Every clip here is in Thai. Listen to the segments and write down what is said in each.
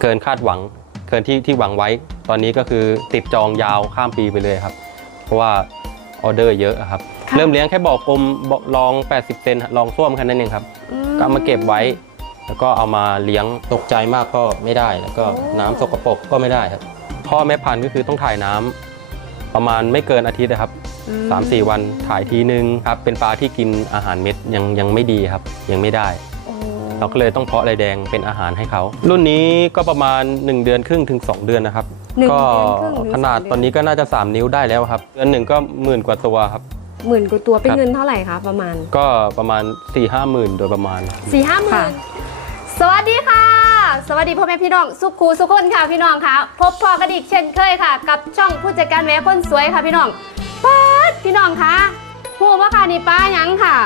เกินคาดหวัง เกินที่ที่หวังไว้ ตอนนี้ก็คือติดจองยาวข้ามปีไปเลยครับ เพราะว่าออเดอร์เยอะครับค่ะเริ่มเลี้ยงแค่บอกกลมบอกลอง 80 เซนลองส้วมแค่นั้นเองครับอืก็เอามาเก็บไว้ แล้วก็เอามาเลี้ยงตกใจมากก็ไม่ได้ แล้วก็โอ้น้ำสกปรกก็ไม่ได้ครับ พ่อแม่พันธุ์ก็คือต้องถ่ายน้ำประมาณไม่เกินอาทิตย์นะครับ อืสามสี่วันถ่ายทีนึงครับ เป็นปลาที่กินอาหารเม็ดยังยังไม่ดีครับ ยังไม่ได้โอ้ เราก็เลยต้องเพาะลายแดงเป็นอาหารให้เขา รุ่นนี้ก็ประมาณ 1 เดือนครึ่งถึง 2 เดือนนะครับ หนึ่งก็เดือนครึ่งถึงขนาดสมเตอนนี้ก็น่าจะ 3 นิ้วได้แล้วครับเดือนหนึ่งก็หมื่นกว่าตัวครับ หมื่นกว่าตัวเป็นครับ เงินเท่าไหร่คะประมาณก็ประมาณ4ี่ห้าหมื่นโดยประมาณสี่ห้าหมื่ค่ะนสวัสดีค่ะ สวัสดีพ่อแม่พี่น้องสุขคูสุขคนค่ะพี่น้องค่ะ พบพอกันอีกเช่นเคยค่ะ กับช่องผู้จัดการแหวคนสวยค่ะพี่น้องป๊าดพี่น้องคะหูว่าค่ะนี่ปลาหยังค่ะ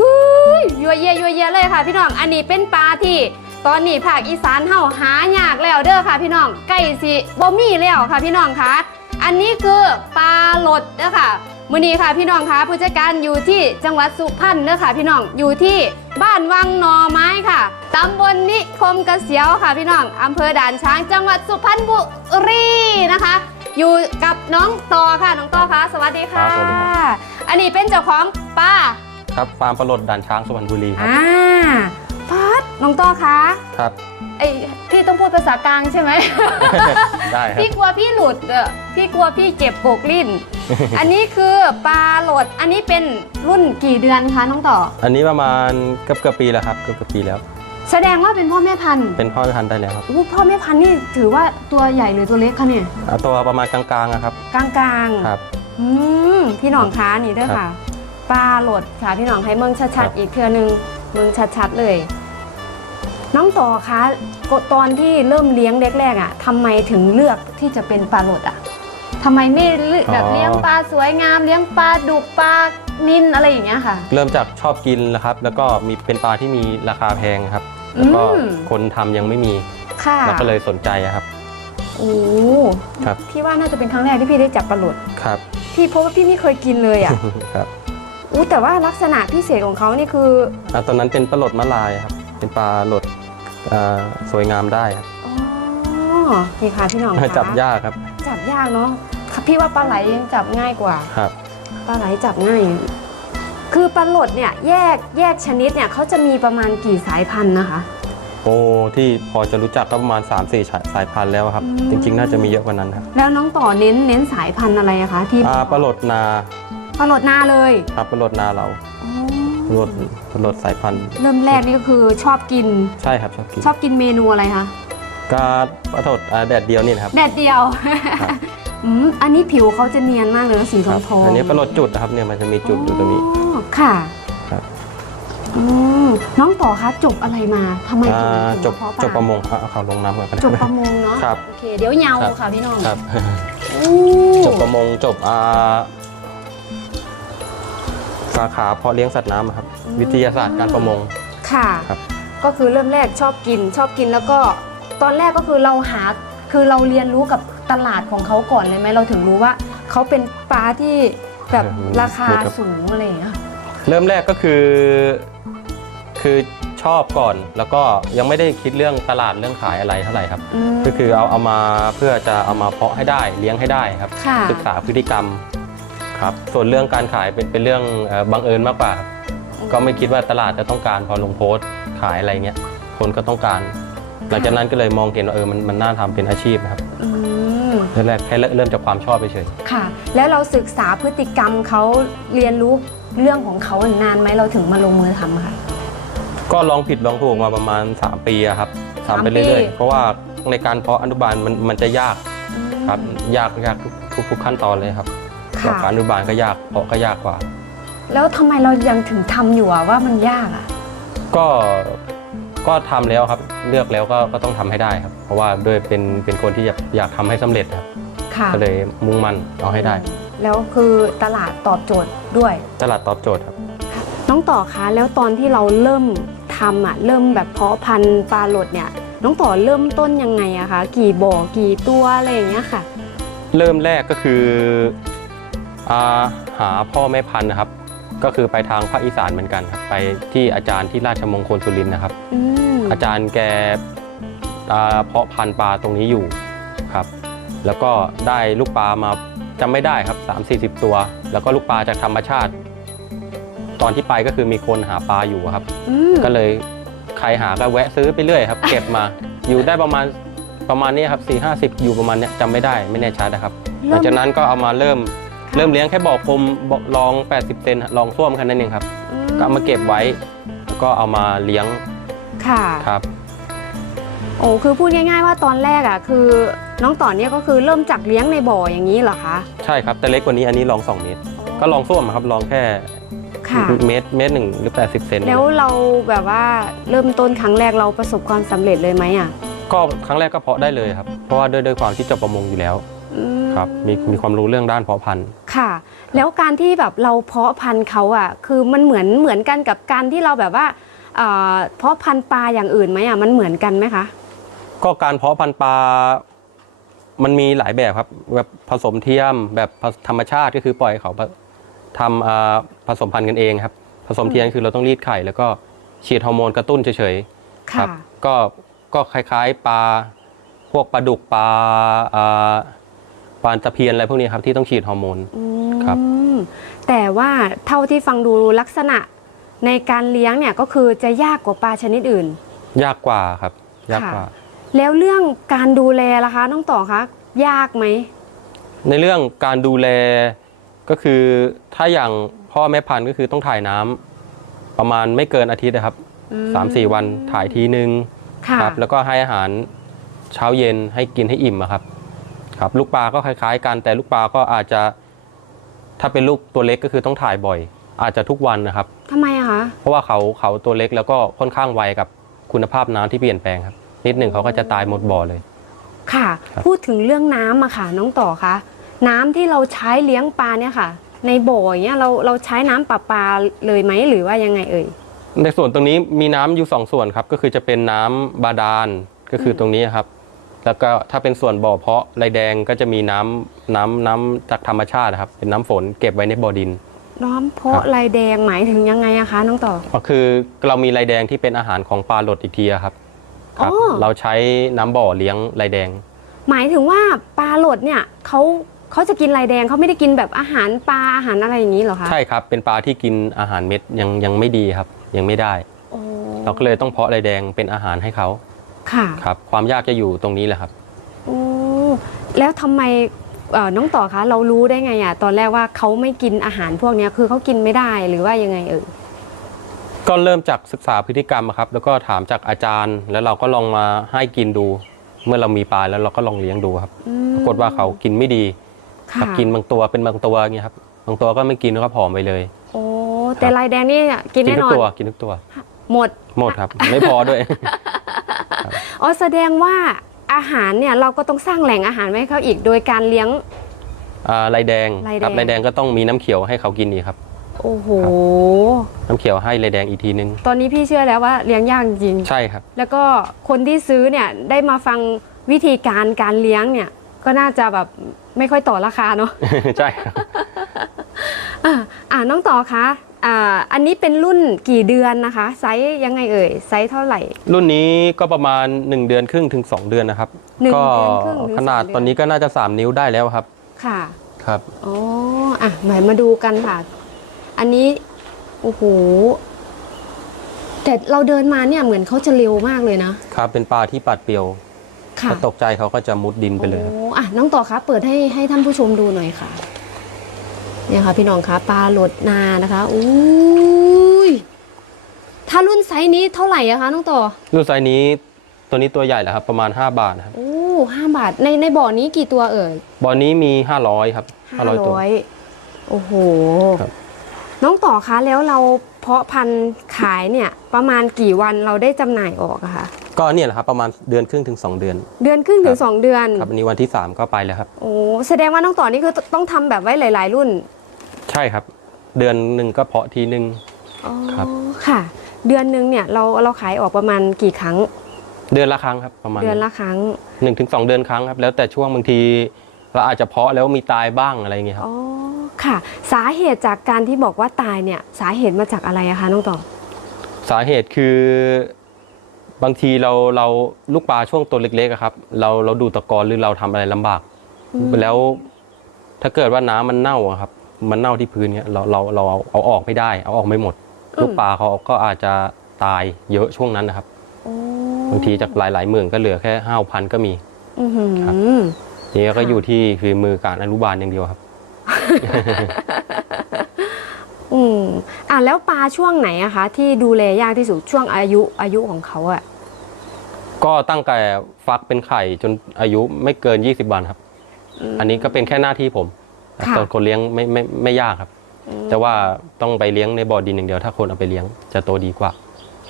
อุ้ยยัวเยียยัวเยียเลยค่ะ พี่น้อง อันนี้เป็นปลาที่ ตอนนี้ภาคอีสานเฮาหายากแล้วเด้อค่ะ พี่น้องใกล้สิบ่มีแล้วค่ะ พี่น้องคะอันนี้คือปลาหลดเด้อค่ะมื่อนี้ค่ะพี่น้องคะผู้จัดการอยู่ที่จังหวัดสุพรรณเด้อค่ะ พี่น้องอยู่ที่บ้านวังหนอไม้ค่ะตำบลนิคมเกษียวค่ะ พี่น้องอำเภอด่านช้างจังหวัดสุพรรณบุรีนะคะ อยู่กับน้องต่อค่ะน้องต่อค่ะสวัสดีค่ะครับสวัสดีครับอันนี้เป็นเจ้าของป้า ครับฟาร์มปลาหลดด่านช้างสุพรรณบุรีครับอ่าพัดน้องต่อคะครับ ไอยพี่ต้องพูดภาษากลางใช่ไหม ได้ครับ พี่กลัวพี่หลุดเออพี่กลัวพี่เจ็บกกลิ้น อันนี้คือปลาโหลด อันนี้เป็นรุ่นกี่เดือนคะน้องต่อ อันนี้ประมาณเกือบเกือบปีแล้วครับเกือบเกือบปีแล้ว แสดงว่าเป็นพ่อแม่พันธุ์เป็นพ่อพันธุ์ได้แล้วครับอู้พ่อแม่พันธุ์นี่ถือว่าตัวใหญ่หรือตัวเล็กคะเนี่ยอ่าตัวประมาณกลางๆอะครับกลางๆ ครับ อืมพี่หน้องคะนี่เด้วยครับค่ะ ปลาโหลดค่ะพี่หน้องให้เมืองครัชัดบ ๆ อีกเทือนึงเมืองชัดๆเลย น้องต่อคะก็ตอนที่เริ่มเลี้ยงแรกๆอะทำไมถึงเลือกที่จะเป็นปลาโหลดอะทำไมไม่เลือกแบบเลี้ยงปลาสวยงามเลี้ยงปลาดุกปลานินอะไรอย่างเงี้ยค่ะ เริ่มจากชอบกินนะครับ แล้วก็มีเป็นปลาที่มีราคาแพงครับ แล้วก็อืม คนทำยังไม่มีค่ะเราก็เลยสนใจอะครับ โอ้ครับ พี่ว่าน่าจะเป็นครั้งแรกที่พี่ได้จับปลาโหลดครับ พี่เพราะว่าพี่ไม่เคยกินเลยอะ ครับ อู้แต่ว่าลักษณะพิเศษของเขานี่คืออ่าตอนนั้นเป็นปลาหลดมะลายครับ เป็นปลาหลดอ่าสวยงามได้ครับอ๋อนี่ค่ะพี่หน้องคะจับยากครับจับยากเนาะค่ะพี่ว่าปลาไหลยังจับง่ายกว่า ครับ ปลาไหลจับง่าย คือปลาหลดเนี่ยแยกแยกชนิดเนี่ยเขาจะมีประมาณกี่สายพันธุ์นะคะ โอ้ที่พอจะรู้จักก็ประมาณ 3 4 สายพันธุ์แล้วครับอืมจริง ๆ น่าจะมีเยอะกว่านั้นครับแล้วน้องต่อเน้นเน้นสายพันธุ์อะไรอะคะที่อ่าปลาหลดนา ปลาหลดนาเลยครับปลาหลดนาเราอ๋ปลาหลดปลาหลดสายพันธุ์อเริ่มแรกนี่ก็คือชอบกิน ใช่ครับชอบกินชอบกินเมนูอะไรคะกาปลาหลดอ่าแดดเดียวนี่นะครับ แดดเดียวครับ อืมอันนี้ผิวเขาจะเนียนมากเลยนะสีทคอรังบทองอันนี้ปลาหลดจุดนะครับเนี่ยมันจะมีจุดอยู่ตรงนี้ค่ะครับ อืมน้องต่อคะจบอะไรมาทำไมถึงอ่าถึงจบเพาะปจลาบประมงครับเอาเขาลงน้ำก่อนก็ได้ จบประมงเนาะครับ โอเค เดี๋ยวเหงาครับค่ะพี่น้องครับอู้จบประมงจบอ่า สาขาเพาะเลี้ยงสัตว์น้ำอะครับ วิทยาศาสตร์การประมง ค่ะ ครับ ก็คือเริ่มแรกชอบกิน ชอบกินแล้วก็ตอนแรกก็คือเราหาคือเราเรียนรู้กับตลาดของเขาก่อนเลยไหมเราถึงรู้ว่าเขาเป็นปลาที่แบบราคาสูงอะไรอย่างเงี้ยเริ่มแรกก็คือ คือชอบก่อนแล้วก็ยังไม่ได้คิดเรื่องตลาดเรื่องขายอะไรเท่าไหร่ครับมก็คือเอาเอามาเพื่อจะเอามาเพาะให้ได้เลี้ยงให้ได้ครับ ค่ะ ศึกษาพฤติกรรม ครับส่วนเรื่องการขายเป็นเป็นเรื่องเอ่อบังเอิญมากกว่าครับก็ไม่คิดว่าตลาดจะต้องการพอลงโพสต์ขายอะไรเงี้ยคนก็ต้องการ หลังจากนั้นก็เลยมองเห็นว่าเออมันมันน่าทำเป็นอาชีพนะครับอืมแรกๆแค่เริ่มจากความชอบไปเฉยค่ะ แล้วเราศึกษาพฤติกรรมเขาเรียนรู้เรื่องของเขานานไหมเราถึงมาลงมือทำค่ะก็ลองผิดลองถูกมาประมาณ 3 ปีอะครับทำไปสามปีเรื่อยๆเพราะว่าในการเพาะอนุบาลมันมันจะยากครับยากยากทุกทุกทุกขั้นตอนเลยครับ ค่ะการอนุบาลก็ยากเพาะก็ยากกว่า แล้วทำไมเรายังถึงทำอยู่อะว่ามันยากอะก็ก็ทำแล้วครับเลือกแล้วก็ก็ต้องทำให้ได้ครับ เพราะว่าด้วยเป็นเป็นคนที่อยากอยากทำให้สำเร็จครับค่ะก็เลยมุ่งมั่นเอาให้ได้ แล้วคือตลาดตอบโจทย์ด้วย ตลาดตอบโจทย์ครับ น้องต่อคะแล้วตอนที่เราเริ่มทำอะเริ่มแบบเพาะพันธุ์ปลาหลดเนี่ย น้องต่อเริ่มต้นยังไงอะคะ กี่บ่อกี่ตัวอะไรอย่างเงี้ยค่ะ เริ่มแรกก็คืออา หาพ่อแม่พันธุ์นะครับ ก็คือไปทางภาคอีสานเหมือนกันครับไปที่อาจารย์ที่ราชมงคลสุรินทร์นะครับ อืมอาจารย์แกอ่าเพาะพันธุ์ปลาตรงนี้อยู่ครับ แล้วก็ได้ลูกปลามาจำไม่ได้ครับ 3 4 0 ตัว แล้วก็ลูกปลาจากธรรมชาติ ตอนที่ไปก็คือมีคนหาปลาอยู่ครับ อืมก็เลยใครหาก็แวะซื้อไปเรื่อยครับ เก็บมา อยู่ได้ประมาณประมาณนี้ครับ4 5 0อยู่ประมาณเนี้ยจำไม่ได้ไม่แน่ชัดนะครับ หลังจากนั้นก็เอามาเริ่ม เริ่มเลี้ยงแค่บ่อพรมบ่อลอง 80 เซนลองส้วมแค่นั้นเองครับ อืก็เอามาเก็บไว้ แล้วก็เอามาเลี้ยงค่ะ ครับ โอ้คือพูดง่าย ๆ ว่าตอนแรกอะคือน้องต่อเนี่ยก็คือเริ่มจากเลี้ยงในบ่ออย่างนี้เหรอคะใช่ครับแต่เล็กกว่านี้อันนี้ลอง 2 เมตร ก็ลองส้วมครับลองแค่ค่ะ เมตรเมตรหนึ่งหรือ 80 เซนแล้วเราแบบว่าเริ่มต้นครั้งแรกเราประสบความสำเร็จเลยไหมอะก็ครั้งแรกก็เพาะได้เลยครับ เพราะว่าด้วยด้วยความที่จบประมงอยู่แล้ว อืมครับมีมีความรู้เรื่องด้านเพาะพันธุ์ ค่ะ แล้วการที่แบบเราเพาะพันธุ์เขาอะ คือมันเหมือนเหมือนกันกับการที่เราแบบว่าเอ่อเพาะพันธุ์ปลาอย่างอื่นไหมอะมันเหมือนกันไหมคะ ก็การเพาะพันธุ์ปลา มันมีหลายแบบครับ แบบผสมเทียมแบบธรรมชาติก็คือปล่อยเขาทำอ่าผสมพันธุ์กันเองครับ ผสมเทียมคือเราต้องรีดไข่ แล้วก็ฉีดฮอร์โมนกระตุ้นเฉยๆครัค่ะบก็ก็คล้ายๆปลาพวกปลาดุกปลาอ่า ปลาตะเพียนอะไรพวกนี้ครับที่ต้องฉีดฮอร์โมนอืครับมแต่ว่าเท่าที่ฟังดูลักษณะในการเลี้ยงเนี่ยก็คือจะยากกว่าปลาชนิดอื่น ยากกว่าครับ ยากกว่า แล้วเรื่องการดูแลล่ะคะน้องต่อคะยากไหมในเรื่องการดูแลก็คือถ้าอย่างพ่อแม่พันธุ์ก็คือต้องถ่ายน้ำประมาณไม่เกินอาทิตย์นะครับอืสามสี่วันถ่ายทีนึงค่ะ ครับ แล้วก็ให้อาหารเช้าเย็นให้กินให้อิ่มอะครับ ครับลูกปลาก็คล้ายๆ กันแต่ลูกปลาก็อาจจะ ถ้าเป็นลูกตัวเล็กก็คือต้องถ่ายบ่อย อาจจะทุกวันนะครับ ทำไมอะคะ เพราะว่าเขาเขาตัวเล็กแล้วก็ค่อนข้างไวกับคุณภาพน้ำที่เปลี่ยนแปลงครับ นิดหนึ่งเขาก็จะตายหมดบ่อเลย ค่ะ ครับ พูดถึงเรื่องน้ำอะค่ะ น้องต่อคะ น้ำที่เราใช้เลี้ยงปลาเนี่ยค่ะ ในบ่ออย่างเงี้ยเราเราใช้น้ำประปาเลยไหมหรือว่ายังไงเอ่ย ในส่วนตรงนี้มีน้ำอยู่สองส่วนครับ ก็คือจะเป็นน้ำบาดาลก็คือตรงนี้ครับ แล้วก็ถ้าเป็นส่วนบ่อเพาะไรแดงก็จะมีน้ำน้ำน้ำจากธรรมชาติครับ เป็นน้ำฝนเก็บไว้ในบ่อดิน น้ำเพาะครับลายแดงหมายถึงยังไงอะคะน้องต่อ ก็คือเรามีไรแดงที่เป็นอาหารของปลาหลดอีกทีอะครับครับอ๋อ เราใช้น้ำบ่อเลี้ยงไรแดง หมายถึงว่าปลาโหลดเนี่ยเขาเขาจะกินลายแดงเขาไม่ได้กินแบบอาหารปลาอาหารอะไรอย่างนี้เหรอคะใช่ครับ เป็นปลาที่กินอาหารเม็ดยังยังไม่ดีครับ ยังไม่ได้ โอ้เราก็เลยต้องเพาะไรแดงเป็นอาหารให้เขา ค่ะครับความยากจะอยู่ตรงนี้แหละครับโอ้แล้วทำไมเอ่อน้องต่อคะเรารู้ได้ไงอะตอนแรกว่าเขาไม่กินอาหารพวกเนี้ยคือเขากินไม่ได้หรือว่ายังไงเอ่ยก็เริ่มจากศึกษาพฤติกรรมอะครับ แล้วก็ถามจากอาจารย์ แล้วเราก็ลองมาให้กินดู เมื่อเรามีปลาแล้วเราก็ลองเลี้ยงดูครับอืมปรากฏว่าเขากินไม่ดีคค่ะรับกินบางตัวเป็นบางตัวอย่างเงี้ยครับบางตัวก็ไม่กินแล้วก็ผอมไปเลย โอ้แต่ลายแดงนี่กินกิแน่ทุนกอนตัวกินทุกตัว หมด หมดครับ ไม่พอด้วย อ๋อแสดงว่าอาหารเนี่ยเราก็ต้องสร้างแหล่งอาหารไว้ให้เขาอีกโดยการเลี้ยง อ่าไรแดงไรแดง ครับไรแดงก็ต้องมีน้ำเขียวให้เขากินอีกครับ โอ้โห น้ำเขียวให้ไรแดงอีกทีนึง ตอนนี้พี่เชื่อแล้วว่าเลี้ยงยากจริง ใช่ครับ แล้วก็คนที่ซื้อเนี่ยได้มาฟังวิธีการการเลี้ยงเนี่ยก็น่าจะแบบไม่ค่อยต่อราคาเนาะ ใช่ครับ อะอ่าน้องต่อคะ อ่าอันนี้เป็นรุ่นกี่เดือนนะคะ ไซส์ยังไงเอ่ย ไซส์เท่าไหร่ รุ่นนี้ก็ประมาณ 1 เดือนครึ่งถึง 2 เดือนนะครับหนึ่งก็เดือนครึ่งถึงขนาดสองเดือน ตอนนี้ก็น่าจะ 3 นิ้วได้แล้วครับค่ะ ครับ อ๋ออะหมายมาดูกันค่ะ อันนี้ โอ้โห แต่เราเดินมาเนี่ยเหมือนเขาจะเร็วมากเลยนะ ครับเป็นปลาที่ปัดเปรียวค่ะถ้าตกใจเขาก็จะมุดดินไปเลยครับ โอ้อะน้องต่อคะเปิดให้ให้ท่านผู้ชมดูหน่อยค่ะ เนี่ยค่ะพี่น้องคะปลาโหลดนานะคะอุ้ยถ้ารุ่นไซส์นี้เท่าไหร่อะคะน้องต่อรุ่นไซส์นี้ตัวนี้ตัวใหญ่แหละครับประมาณ 5 บาทนะครับโอ้ห้าบาทในในบ่อนี้กี่ตัวเอ่ยบอลนี้มี 500 ครับห้า500 ตัวร้อยโอ้โหครับน้องต่อคะแล้วเราเพาะพันธุ์ขายเนี่ยประมาณกี่วันเราได้จำหน่ายออกอะคะก็เนี่ยแหละครับประมาณเดือนครึ่งถึง 2 เดือน เดือนครึ่งถึครังบสองเดือนครับอันนี้วันที่ 3 ก็ไปแล้วครับโอ้แสดงว่าน้องต่อนี่คือต้องทำแบบไว้หลาย ๆ รุ่น ใช่ครับ เดือนหนึ่งก็เพาะทีหนึ่ง อ๋อครับ ค่ะ เดือนหนึ่งเนี่ยเราเราขายออกประมาณกี่ครั้ง เดือนละครั้งครับประมาณเดือนละครั้ง หนึ่งถึงสองเดือนครั้งครับ แล้วแต่ช่วงบางทีเราอาจจะเพาะแล้วมีตายบ้างอะไรอย่างเงี้ยครับ อ๋อ ค่ะ สาเหตุจากการที่บอกว่าตายเนี่ยสาเหตุมาจากอะไรอะคะน้องต่อ สาเหตุคือบางทีเราเราลูกปลาช่วงตัวเล็กๆอะครับ เราเราดูดตะกอนหรือเราทำอะไรลำบาก อืม แล้วถ้าเกิดว่าน้ำมันเน่าอะครับ มันเน่าที่พื้นเนี้ยเราเราเราเอาเอาออกไม่ได้ เอาออกไม่หมด ลูกปลาเขาก็อาจจะตายเยอะช่วงนั้นนะครับโอ้บางทีจากหลายๆหมื่นก็เหลือแค่ห้าพันก็มีอื้อหือครับนี่ก็ค่ะอยู่ที่ฝีมือการอนุบาลอย่างเดียวครับ อืมอะแล้วปลาช่วงไหนอะคะ ที่ดูแลยากที่สุดช่วงอายุอายุของเขาอะก็ตั้งแต่ฟักเป็นไข่จนอายุไม่เกิน20วันครับ อันนี้ก็เป็นแค่หน้าที่ผมค่ะ ตอนคนเลี้ยงไม่ไม่ไม่ยากครับอืมแต่ว่าต้องไปเลี้ยงในบ่อดินอย่างเดียว ถ้าคนเอาไปเลี้ยงจะโตดีกว่า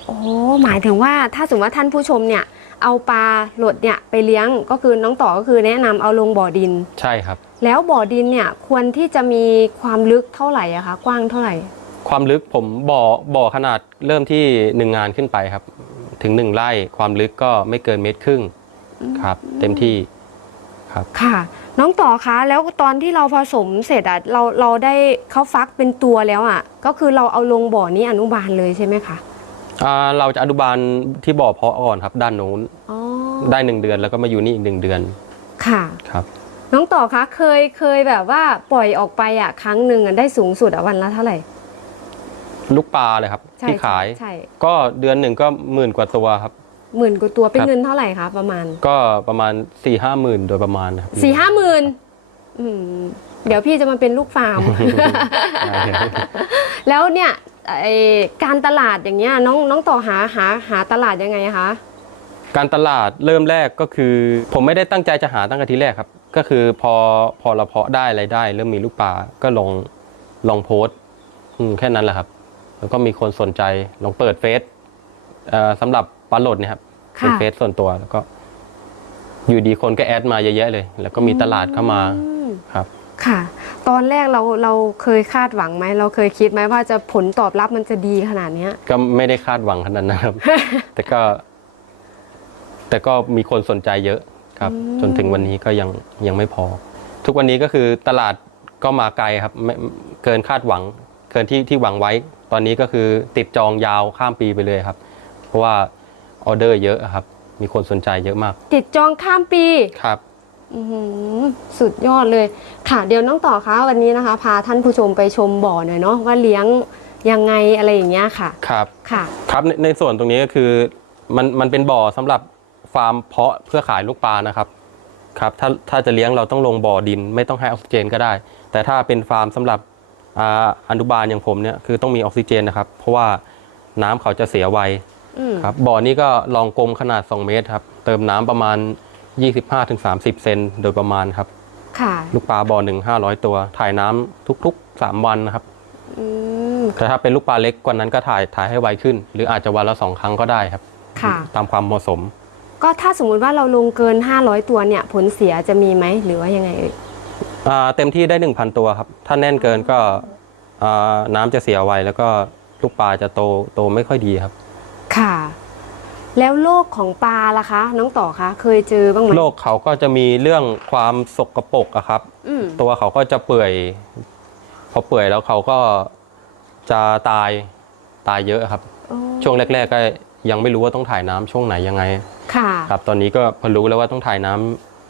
โอ้หมายถึงว่าถ้าสมมติว่าท่านผู้ชมเนี่ย เอาปลาหลดเนี่ยไปเลี้ยงก็คือน้องต่อก็คือแนะนำเอาลงบ่อดินใช่ครับ แล้วบ่อดินเนี่ยควรที่จะมีความลึกเท่าไหร่อะคะกว้างเท่าไหร่ ความลึกผมบ่อบ่อขนาดเริ่มที่หนึ่งงานขึ้นไปครับ ถึงหนึ่งไร่ความลึกก็ไม่เกินเมตรครึ่งครับ เต็มที่ครับค่ะ น้องต่อคะแล้วตอนที่เราผสมเสร็จอะเราเราได้เขาฟักเป็นตัวแล้วอะก็คือเราเอาลงบ่อนี้อนุบาลเลยใช่ไหมคะอ่าเราจะอนุบาลที่บ่อเพาะก่อนครับ ด้านโน้นอ๋อได้หนึ่งเดือนแล้วก็มาอยู่นี่อีกหนึ่งเดือนค่ะครับ น้องต่อคะเคยเคยแบบว่าปล่อยออกไปอะครั้งหนึ่งอะได้สูงสุดอะวันละเท่าไหร่ ลูกปลาเลยครับใช่ที่ขายใช่ก็เดือนหนึ่งก็หมื่นกว่าตัวครับ หมื่นกว่าตัวเป็นครับ เงินเท่าไหร่คะประมาณก็ประมาณ4ี่ห้าหมื่นโดยประมาณนะครับสี่ห้าหมื่นอืมเดี๋ยวพี่จะมาเป็นลูกฟาร์มแล้วเนี่ยไอการตลาดอย่างเงี้ยน้องน้องต่อหาหาหาตลาดยังไงคะ การตลาดเริ่มแรกก็คือ ผมไม่ได้ตั้งใจจะหาตั้งแต่ทีแรกครับ ก็คือพอพอเราเพาะได้อะไรได้ เริ่มมีลูกปลาก็ลองลองโพสต์อืมแค่นั้นแหละครับ แล้วก็มีคนสนใจลองเปิดเฟซเอ่อสำหรับ ปลาโหลดเนี่ยครับเป็นค่ะ เฟซส่วนตัวแล้วก็ อยู่ดีคนก็แอดมาเยอะแยะเลย แล้วก็มีตลาดเข้ามาอืมครับ ค่ะ ตอนแรกเราเราเคยคาดหวังไหม เราเคยคิดไหมว่าจะผลตอบรับมันจะดีขนาดเนี้ย ก็ไม่ได้คาดหวังขนาดนั้นครับ แต่ก็ แต่ก็มีคนสนใจเยอะครับ อืม จนถึงวันนี้ก็ยังยังไม่พอ ทุกวันนี้ก็คือตลาดก็มาไกลครับไม่เกินคาดหวัง เกินที่ที่หวังไว้ ตอนนี้ก็คือติดจองยาวข้ามปีไปเลยครับ เพราะว่า ออเดอร์เยอะครับ มีคนสนใจเยอะมากติดจองข้ามปี ครับ อื้อหือสุดยอดเลยค่ะ เดี๋ยวน้องต่อคะวันนี้นะคะ พาท่านผู้ชมไปชมบ่อหน่อยเนาะว่าเลี้ยงยังไงอะไรอย่างเงี้ยค่ะ ครับค่ะ ครับในในส่วนตรงนี้ก็คือมันมันเป็นบ่อสำหรับฟาร์มเพาะเพื่อขายลูกปลานะครับครับถ้าถ้าจะเลี้ยงเราต้องลงบ่อดิน ไม่ต้องให้ออกซิเจนก็ได้ แต่ถ้าเป็นฟาร์มสำหรับอ่าอนุบาลอย่างผมเนี่ยคือต้องมีออกซิเจนนะครับ เพราะว่าน้ำเขาจะเสียไวอืม ครับบ่อนี้ก็ลองกลมขนาด 2 เมตรครับ เติมน้ำประมาณ 25-30 เซนโดยประมาณครับ ค่ะ ลูกปลาบ่อหนึ่ง500ตัว ถ่ายน้ำทุกๆ 3 วันนะครับ อืม แต่ถ้าเป็นลูกปลาเล็กกว่านั้นก็ถ่ายถ่ายให้ไวขึ้น หรืออาจจะวันละสองครั้งก็ได้ครับ ค่ะ ตามความเหมาะสม ก็ถ้าสมมุติว่าเราลงเกิน 500 ตัวเนี่ย ผลเสียจะมีไหมหรือว่ายังไงเอ่ย อ่าเต็มที่ได้ 1,000 ตัวครับ ถ้าแน่นเกินก็อ่าน้ำจะเสียไวแล้วก็ลูกปลาจะโตโตไม่ค่อยดีครับ ค่ะ แล้วโรคของปลาล่ะคะ น้องต่อคะ เคยเจอบ้างไหมโรคเขาก็จะมีเรื่องความสกปรกอะครับ อืมตัวเขาก็จะเปื่อย พอเปื่อยแล้วเขาก็จะตายตายเยอะครับ อ๋อช่วงแรก ๆ ก็ยังไม่รู้ว่าต้องถ่ายน้ำช่วงไหนยังไง ค่ะ ครับ ตอนนี้ก็พอรู้แล้วว่าต้องถ่ายน้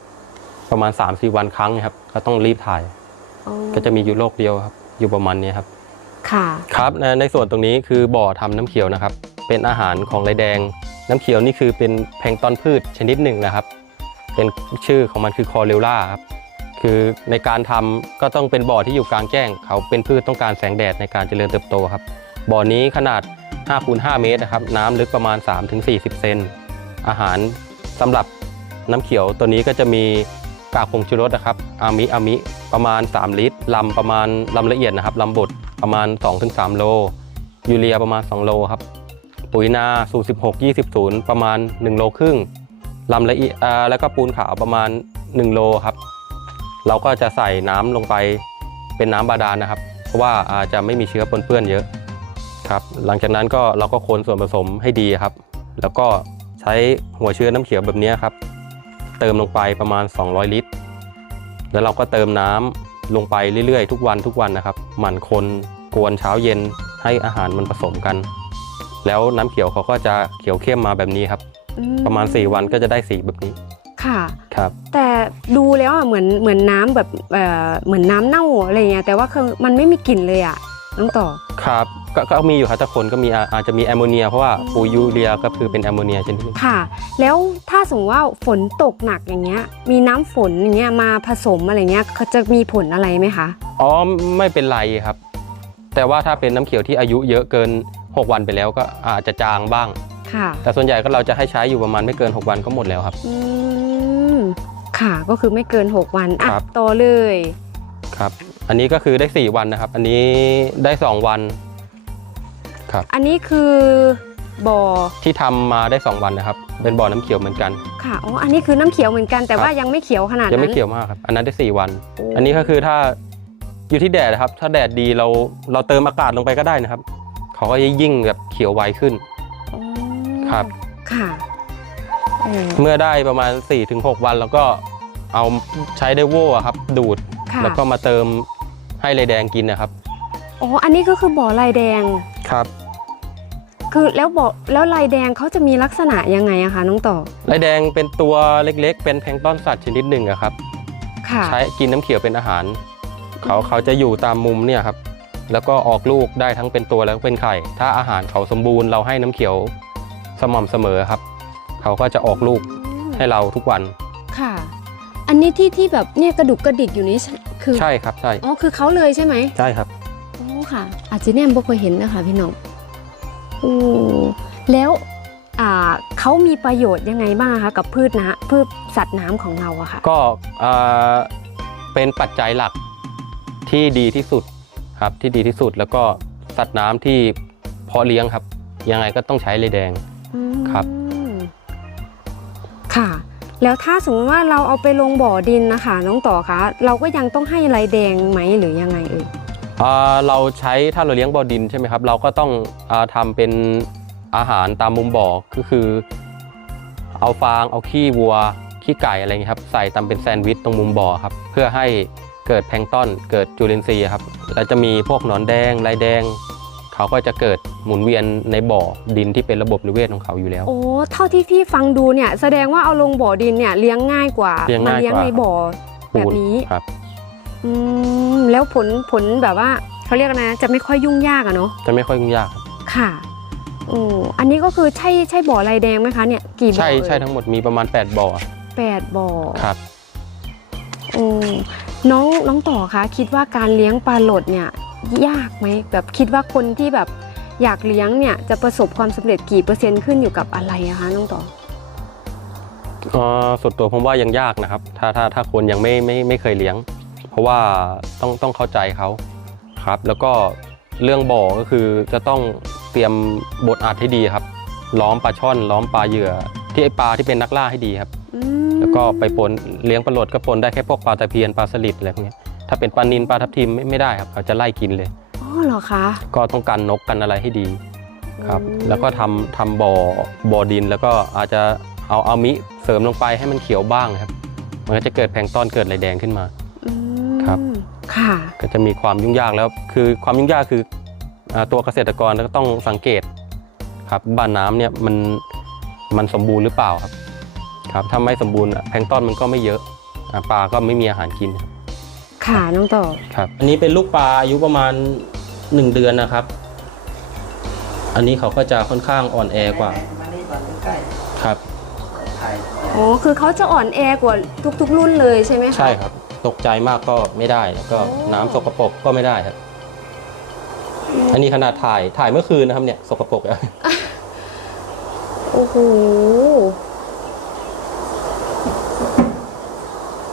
ำประมาณ3าสี่วันครั้งครับ ก็ต้องรีบถ่าย อ๋อก็จะมีอยู่โรคเดียวครับ อยู่ประมาณนี้ครับ ค่ะ ครับในในส่วนตรงนี้คือบ่อทำน้ำเขียวนะครับ เป็นอาหารของไรแดง น้ำเขียวนี่คือเป็นแพลงตอนพืชชนิดหนึ่งนะครับ เป็นชื่อของมันคือคอเรลล่าครับคือในการทำก็ต้องเป็นบ่อที่อยู่กลางแจ้ง เขาเป็นพืชต้องการแสงแดดในการเจริญเติบโตครับ บ่อนี้ขนาด5คูณ5เมตรนะครับ น้ำลึกประมาณ 3-40 เซน อาหารสำหรับน้ำเขียวตัวนี้ก็จะมีกากผงชูรสนะครับ อามิอามิประมาณ 3 ลิตรลำประมาณลำละเอียดนะครับลำบดประมาณ 2-3 โล ยูเรียประมาณ 2 โลครับ ปุ๋ยนาสูตร16 20ศูนย์ประมาณ 1 โลครึ่งลำละเอียดแล้วก็ปูนขาวประมาณ 1 โลครับ เราก็จะใส่น้ำลงไปเป็นน้ำบาดาลนะครับ เพราะว่าอาจจะไม่มีเชื้อปนเปื้อนเยอะครับ หลังจากนั้นก็เราก็คนส่วนผสมให้ดีครับ แล้วก็ใช้หัวเชื้อน้ำเขียวแบบนี้ครับ เติมลงไปประมาณ 200 ลิตร แล้วเราก็เติมน้ำลงไปเรื่อยๆ ทุกวันทุกวันนะครับ หมั่นคนกวนเช้าเย็นให้อาหารมันผสมกัน แล้วน้ำเขียวเขาก็จะเขียวเข้มมาแบบนี้ครับ อืประมาณ 4 วันก็จะได้สีแบบนี้ค่ะ ครับ แต่ดูแล้วอะเหมือนเหมือนน้ำแบบเอ่อเหมือนน้ำเน่าอะไรเงี้ยแต่ว่าคือมันไม่มีกลิ่นเลยอะน้องต่อ ครับก็ก็มีอยู่ครับแต่คนก็มีอาอาจจะมีแอมโมเนียเพราะว่าอืม ปุ๋ยยูเรียก็คือเป็นแอมโมเนียชนิดหนึงค่ะ แล้วถ้าสมมติว่าฝนตกหนักอย่างเงี้ย มีน้ำฝนอย่างเงี้ยมาผสมอะไรเงี้ยเขาจะมีผลอะไรไหมคะอ๋อไม่เป็นไรครับ แต่ว่าถ้าเป็นน้ำเขียวที่อายุเยอะเกิน 6 วันไปแล้วก็อาจจะจางบ้าง ค่ะ แต่ส่วนใหญ่ก็เราจะให้ใช้อยู่ประมาณไม่เกิน 6 วันก็หมดแล้วครับ อืม ค่ะก็คือไม่เกิน 6 วันอะครับต่อเลยครับ อันนี้ก็คือได้ 4 วันนะครับ อันนี้ได้ 2 วันครับอันนี้คือบ่อที่ทำมาได้ 2 วันนะครับ เป็นบ่อน้ำเขียวเหมือนกัน ค่ะอ๋ออันนี้คือน้ำเขียวเหมือนกันแต่ครับว่ายังไม่เขียวขนาดยังนั้ไม่นเขียวมากครับ อันนั้นได้ 4 วันโอ้อันนี้ก็คือถ้าอยู่ที่แดดนะครับ ถ้าแดดดีเราเราเติมอากาศลงไปก็ได้นะครับ เขาก็จะยิ่งแบบเขียวไวขึ้นอ๋อครับ ค่ะเออเมื่อได้ประมาณ 4-6 วันแล้วก็เอาใช้ไดโวอะครับ ดูดค่ะแล้วก็มาเติมให้เลยแดงกินนะครับ อ๋ออันนี้ก็คือบ่อลายแดง ครับคือแล้วบ่อแล้วลายแดงเขาจะมีลักษณะยังไงอะคะน้องต่อลายแดงเป็นตัวเล็กๆ เป็นแพลงก์ต้อนสัตว์ชนิดหนึ่งอะครับ ค่ะ ใช้กินน้ำเขียวเป็นอาหาร เขาเขาจะอยู่ตามมุมเนี่ยครับ แล้วก็ออกลูกได้ทั้งเป็นตัวแล้วก็เป็นไข่ ถ้าอาหารเขาสมบูรณ์เราให้น้ำเขียวสม่ำเสมอครับ เขาก็จะออกลูกให้เราทุกวันค่ะ อันนี้ที่ที่แบบเนี่ยกระดุกกระดิกอยู่นี้ใช่คือใช่ครับใช่อ๋อคือเขาเลยใช่ไหมใช่ครับโอ้ค่ะ อาจจะเนี่ยบ่เคยเห็นนะคะพี่น้องโอ้แล้วอ่าเขามีประโยชน์ยังไงบ้างคะกับพืชนะพืชสัตว์น้ำของเราอะค่ะก็เอ่อเป็นปัจจัยหลักที่ดีที่สุด ครับที่ดีที่สุดแล้วก็สัตว์น้ำที่เพาะเลี้ยงครับ ยังไงก็ต้องใช้เลยแดงอืมครับค่ะ แล้วถ้าสมมติว่าเราเอาไปลงบ่อดินนะคะ น้องต่อคะเราก็ยังต้องให้ไรแดงไหมหรือยังไงเอ่ยอ่าเราใช้ถ้าเราเลี้ยงบ่อดินใช่ไหมครับ เราก็ต้องอาทำเป็นอาหารตามมุมบ่อก็คือ เอาฟางเอาขี้วัวขี้ไก่อะไรเงี้ยครับ ใส่ตามเป็นแซนด์วิชตรงมุมบ่อครับ เพื่อให้ เกิดแพลงก์ต้นเกิดจุลินทรีย์ครับแล้วจะมีพวกหนอนแดงลายแดง เขาก็จะเกิดหมุนเวียนในบ่อดินที่เป็นระบบนิเวศของเขาอยู่แล้ว โอ้เท่าที่พี่ฟังดูเนี่ยแสดงว่าเอาลงบ่อดินเนี่ยเลี้ยงง่ายกว่าเลี้ยงมาง่ายเลี้ยงกว่า ในบ่อแบบนี้ครับ อืมแล้วผลผลแบบว่าเขาเรียกนะจะไม่ค่อยยุ่งยากอะเนาะจะไม่ค่อยยุ่งยากครับค่ะโอ้อันนี้ก็คือใช่ใช่บ่อลายแดงไหมคะเนี่ยกี่บ่อใช่เอ่ยใช่ทั้งหมดมีประมาณ 8 บ่อแปดบ่อ ครับ โอ้น้องน้องต่อคะคิดว่าการเลี้ยงปลาโหลดเนี่ยยากไหมแบบคิดว่าคนที่แบบอยากเลี้ยงเนี่ยจะประสบความสำเร็จกี่เปอร์เซ็นต์ขึ้นอยู่กับอะไรอะคะน้องต่อเอ่อส่วนตัวผมว่ายังยากนะครับ ถ้าถ้าถ้าคนยังไม่ไม่ไม่เคยเลี้ยง เพราะว่าต้องต้องเข้าใจเขาครับ แล้วก็เรื่องบ่อก็คือจะต้องเตรียมบทอัดให้ดีครับ ล้อมปลาช่อน ล้อมปลาเหยื่อ ที่ไอปลาที่เป็นนักล่าให้ดีครับอืม แล้วก็ไปปนเลี้ยงปลาโหลดก็ปนได้แค่พวกปลาตะเพียนปลาสลิดอะไรพวกเนี้ยถ้าเป็นปลานินปลาทับทิมไม่ไม่ได้ครับเขาจะไล่กินเลยอ๋อเหรอคะก็ต้องกันนกกันอะไรให้ดีครับอืมแล้วก็ทำทำบ่อบ่อดินแล้วก็อาจจะเอาเอามิเสริมลงไปให้มันเขียวบ้างครับ มันก็จะเกิดแพลงก์ต้อนเกิดไรแดงขึ้นมาอืมครับค่ะก็จะมีความยุ่งยากแล้วคือความยุ่งยากคืออ่าตัวเกษตรกรก็ต้องสังเกตครับบ้านน้ำเนี่ยมันมันสมบูรณ์หรือเปล่าครับ ครับถ้าไม่สมบูรณ์อะแพลงก์ต้อนมันก็ไม่เยอะอ่าปลาก็ไม่มีอาหารกินครับค่ะน้องต่อครับ อันนี้เป็นลูกปลาอายุประมาณ 1 เดือนนะครับ อันนี้เขาก็จะค่อนข้างอ่อนแอกว่ามานี่ก่อนใกล้ครับๆถ่ายอ๋อคือเขาจะอ่อนแอกว่าทุกๆ รุ่นเลยใช่ไหมคะใช่ครับ ตกใจมากก็ไม่ได้แล้วก็โอ้น้ำสกปรกก็ไม่ได้ครับอันนี้ขนาดถ่ายถ่ายเมื่อคืนนะครับเนี่ยสกปรกอะโอ้โห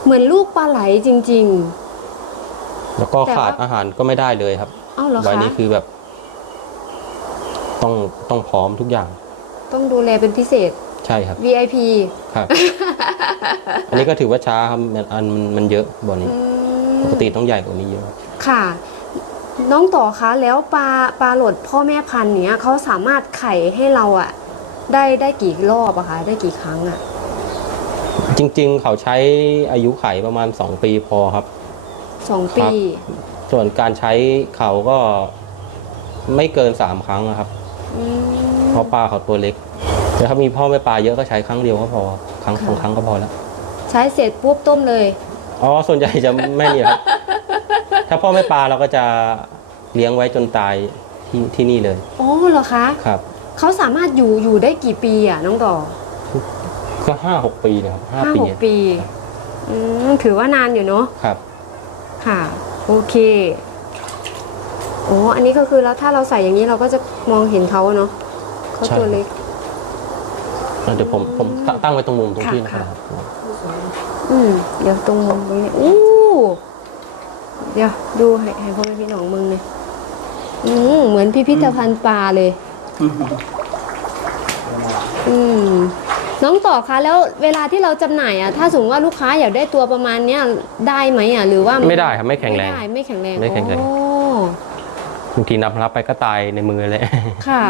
เห มือนลูกปลาไหลจริง แล้วก็แต่ว่า ขาดอาหารก็ไม่ได้เลยครับๆ เอ้าเหรอใบคะนี้คือแบบ ต้องต้องพร้อมทุกอย่าง ต้องดูแลเป็นพิเศษ ใช่ครับ VIP ครับ อันนี้ก็ถือว่าช้าครับมันอันมันมันเยอะบ่อนี้ อืมปกติต้องใหญ่กว่านี้เยอะ ค่ะ น้องต่อคะแล้วปลาปลาโหลดพ่อแม่พันธุ์เนี้ยเขาสามารถไข่ให้เราอะได้ได้กี่รอบอะคะได้กี่ครั้งอะ จริงๆ เขาใช้อายุไขประมาณ 2 ปีพอครับ สองครัปีบส่วนการใช้เขาก็ไม่เกิน 3 ครั้งนะครับ อืม เพราะปลาเขาตัวเล็ก แต่ถ้ามีพ่อแม่ปลาเยอะก็ใช้ครั้งเดียวก็พอ ครั้งสองครั้งก็พอแล้ว ใช้เสร็จปุ๊บต้มเลย อ๋อ ส่วนใหญ่จะไม่เนี่ยครับ ถ้าพ่อแม่ปลาเราก็จะเลี้ยงไว้จนตายที่ที่นี่เลย อ๋อเหรอคะ ครับ เขาสามารถอยู่อยู่ได้กี่ปีอะน้องต่อก็ ห้าหกปีนะครับห้าห้าปีหกปีอืมถือว่านานอยู่เนาะครับ ค่ะ โอเคโอ้อันนี้ก็คือแล้วถ้าเราใส่อย่างนี้เราก็จะมองเห็นเขาเนาะเขาใช่ ตัวเล็กเดี๋ยวผมผมตั้งตั้งไว้ตรงมุมตรงที่นะคค่ะ รับ อืมเดี๋ยวตรงมุมตรงนี้อู้เดี๋ยวดูให้ให้พ่อแม่พี่น้องมึงเลยอืมเหมือนพิพิธภัณฑ์ปลาเลย อืม น้องต่อคะแล้วเวลาที่เราจำหน่ายอะถ้าสมมติว่าลูกค้าอยากได้ตัวประมาณเนี้ยได้ไหมอะหรือว่าไม่ได้ครับไม่แข็งแรง ไม่ได้ไม่แข็งแรงไม่แข็งแรงโอ้บางทีนับรับไปก็ตายในมือเลย ค่ะ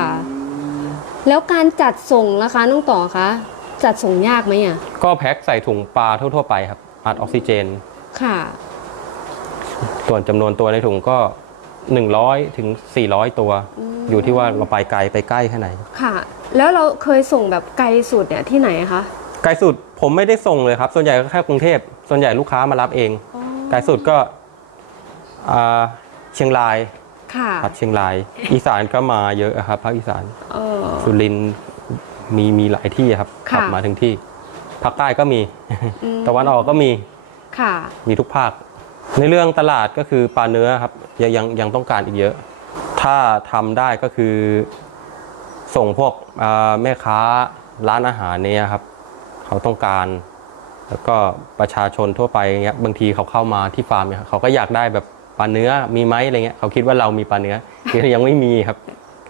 แล้วการจัดส่งล่ะคะน้องต่อคะจัดส่งยากไหมอะก็แพ็คใส่ถุงปลาทั่วๆไปครับอัดออกซิเจน ค่ะ ส่วนจำนวนตัวในถุงก็ 100 ถึง 400 ตัว อืม อยู่ที่ว่าเราไปไกลไปใกล้แค่ไหน ค่ะ แล้วเราเคยส่งแบบไกลสุดเนี่ยที่ไหนคะไกลสุดผมไม่ได้ส่งเลยครับ ส่วนใหญ่ก็แค่กรุงเทพส่วนใหญ่ลูกค้ามารับเองอ๋อไกลสุดก็อ่าเชียงรายค่ะครับเชียงราย อีสานก็มาเยอะครับภาคอีสานเออ สุรินทร์มีมีหลายที่ครับค่ะ ขับมาถึงที่ภาคใต้ก็มีอืมตะวันออกก็มีค่ะ มีทุกภาค ในเรื่องตลาดก็คือปลาเนื้อครับยังยังยังต้องการอีกเยอะ ถ้าทำได้ก็คือส่งพวกอ่าแม่ค้าร้านอาหารเนี่ยครับ เขาต้องการ แล้วก็ประชาชนทั่วไปอย่างเงี้ยบางทีเขาเข้ามาที่ฟาร์มเนี่ยเขาก็อยากได้แบบปลาเนื้อมีไหมอะไรเงี้ยเขาคิดว่าเรามีปลาเนื้อคือยังไม่มีครับ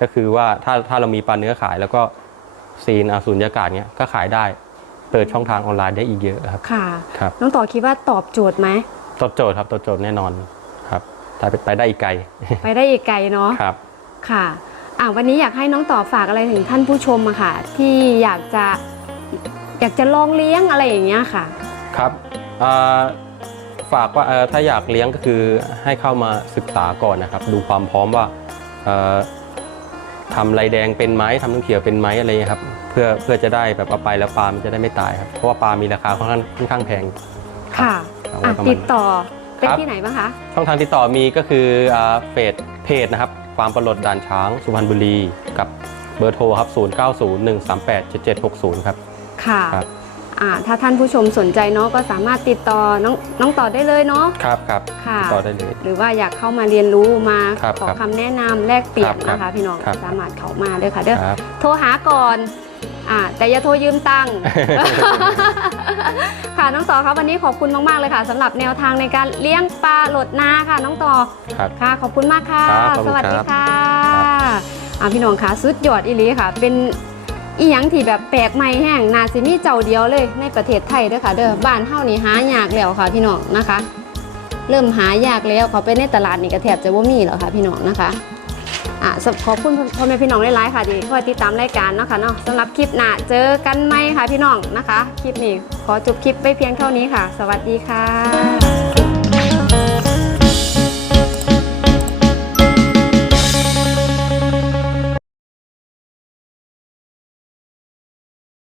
ก็คือว่าถ้าถ้าเรามีปลาเนื้อขาย แล้วก็ซีนอาสุญญากาศเนี้ยก็ขายได้เปิดช่องทางออนไลน์ได้อีกเยอะครับค่ะครับน้องต่อคิดว่าตอบโจทย์ไหมตอบโจทย์ครับตอบโจทย์แน่นอนครับ ถ้าไปได้อีกไกล ไปได้อีกไกลเนาะครับค่ะอะวันนี้อยากให้น้องต่อฝากอะไรถึงท่านผู้ชมอะค่ะ ที่อยากจะอยากจะลองเลี้ยงอะไรอย่างเงี้ยค่ะ ครับอ่าฝากว่าเอ่อถ้าอยากเลี้ยงก็คือให้เข้ามาศึกษาก่อนนะครับ ดูความพร้อมว่าเอ่อทำไรแดงเป็นไหมทำน้ำเขียวเป็นไหมอะไรเงี้ยครับเพื่อเพื่อจะได้แบบเอาไปแล้วปลามันจะได้ไม่ตายครับเพราะว่าปลามีราคาค่อนข้างค่อนข้างแพงค่ะเอาไว้อะประมาณติดต่อ เป็นครับที่ไหนบ้างคะ ช่องทางติดต่อมีก็คืออ่าเฟซเพจนะครับฟาร์มปลาโหลดด่านช้างสุพรรณบุรี กับเบอร์โทรครับ 0901387760 ครับ ค่ะครับอ่าถ้าท่านผู้ชมสนใจเนาะก็สามารถติดต่อน้องน้องต่อได้เลยเนาะ ครับครับค่ะ ติดต่อได้เลย หรือว่าอยากเข้ามาเรียนรู้มาครับขอครับคำแนะนำแลกเปลี่ยนครับนะคะพี่น้องครับสามารถเข้ามาเลยค่ะเด้อ ครับ โทรหาก่อน อ่าแต่อย่าโทรยืมตังค์ ค่ะน้องต่อครับวันนี้ขอบคุณมาก ๆ เลยค่ะสำหรับแนวทางในการเลี้ยงปลาโหลดนาค่ะ น้องต่อครับค่ะ ขอบคุณมากค่ะ ครับขอบคุณสวัสดีครับค่ะครับอ่าพี่น้องค่ะสุดยอดอีหลีค่ะ เป็นอีหยังที่แบบแปลกใหม่แห้งนาซิมีเจ้าเดียวเลยในประเทศไทยเด้อค่ะเด้อบ้านเฮานี่หายากแล้วค่ะ พี่น้องนะคะ เริ่มหายากแล้วเขาไปในตลาดนี่ก็แทบจะว่ามีแล้วค่ะพี่น้องนะคะ อะขอบคุณพ่อแม่พี่น้องหลายๆค่ะที่คอยติดตามรายการเนาะค่ะเนาะสำหรับคลิปหน้าเจอกันไหมค่ะพี่น้องนะคะ คลิปนี้ขอจบคลิปไปเพียงเท่านี้ค่ะ สวัสดีค่ะ